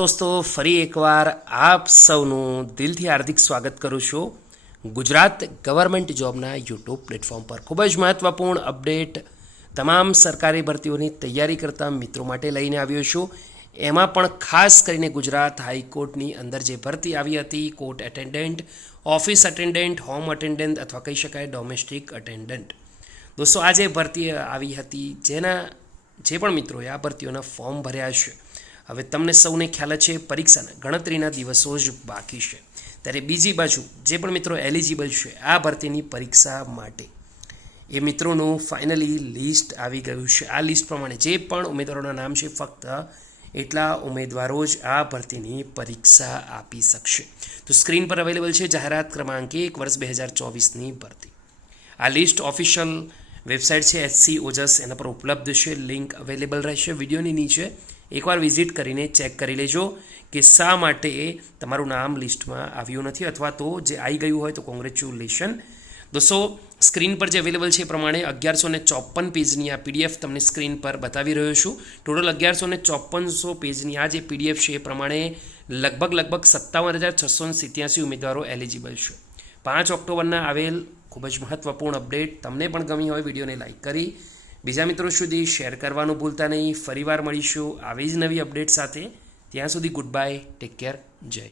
દોસ્તો, ફરી એકવાર આપ સૌનું દિલથી હાર્દિક સ્વાગત કરું છું ગુજરાત ગવર્મેન્ટ જોબના યુટ્યુબ પ્લેટફોર્મ પર। ખૂબ જ મહત્ત્વપૂર્ણ અપડેટ તમામ સરકારી ભરતીઓની તૈયારી કરતા મિત્રો માટે લઈને આવ્યો છું। એમાં પણ ખાસ કરીને ગુજરાત હાઈકોર્ટની અંદર જે ભરતી આવી હતી, court attendant, office attendant, home attendant અથવા કહી શકાય ડોમેસ્ટિક એટેન્ડન્ટ। દોસ્તો, આ જે ભરતી આવી હતી, જે પણ મિત્રોએ આ ભરતીઓના ફોર્મ ભર્યા છે, હવે તમને સૌને ખ્યાલ છે પરીક્ષાના ગણતરીના દિવસો જ બાકી છે। ત્યારે બીજી બાજુ જે પણ મિત્રો એલિજિબલ છે આ ભરતીની પરીક્ષા માટે, એ મિત્રોનું ફાઇનલી લિસ્ટ આવી ગયું છે। આ લિસ્ટ પ્રમાણે જે પણ ઉમેદવારોના નામ છે, ફક્ત એટલા ઉમેદવારો જ આ ભરતીની પરીક્ષા આપી શકશે। તો સ્ક્રીન પર અવેલેબલ છે જાહેરાત ક્રમાંક 1 વર્ષ 2024ની ભરતી। આ લિસ્ટ ઓફિશિયલ વેબસાઇટ છે SC ઓજસ, એના પર ઉપલબ્ધ છે, લિંક અવેલેબલ રહેશે વિડીયોની નીચે। એકવાર વિઝિટ કરીને ચેક કરી લેજો કે શા માટે તમારું નામ લિસ્ટમાં આવ્યું નથી, અથવા તો જે આવી ગયું હોય તો કોંગ્રેચ્યુલેશન। દોસ્તો, સ્ક્રીન પર જે અવેલેબલ છે એ પ્રમાણે 1154 પેજની આ PDF તમને સ્ક્રીન પર બતાવી રહ્યો છું। ટોટલ 1154 પેજની આ જે PDF છે એ પ્રમાણે લગભગ 57,687 ઉમેદવારો એલિજિબલ છે। 5 ઓક્ટોબરના આવેલ ખૂબ જ મહત્ત્વપૂર્ણ અપડેટ તમને પણ ગમી હોય વિડીયોને લાઇક કરી બીજા મિત્રો સુધી શેર કરવાનું ભૂલતા નહીં। ફરીવાર મળીશું આવી જ નવી અપડેટ સાથે। ત્યાં સુધી ગુડ બાય, ટેક કેર, જય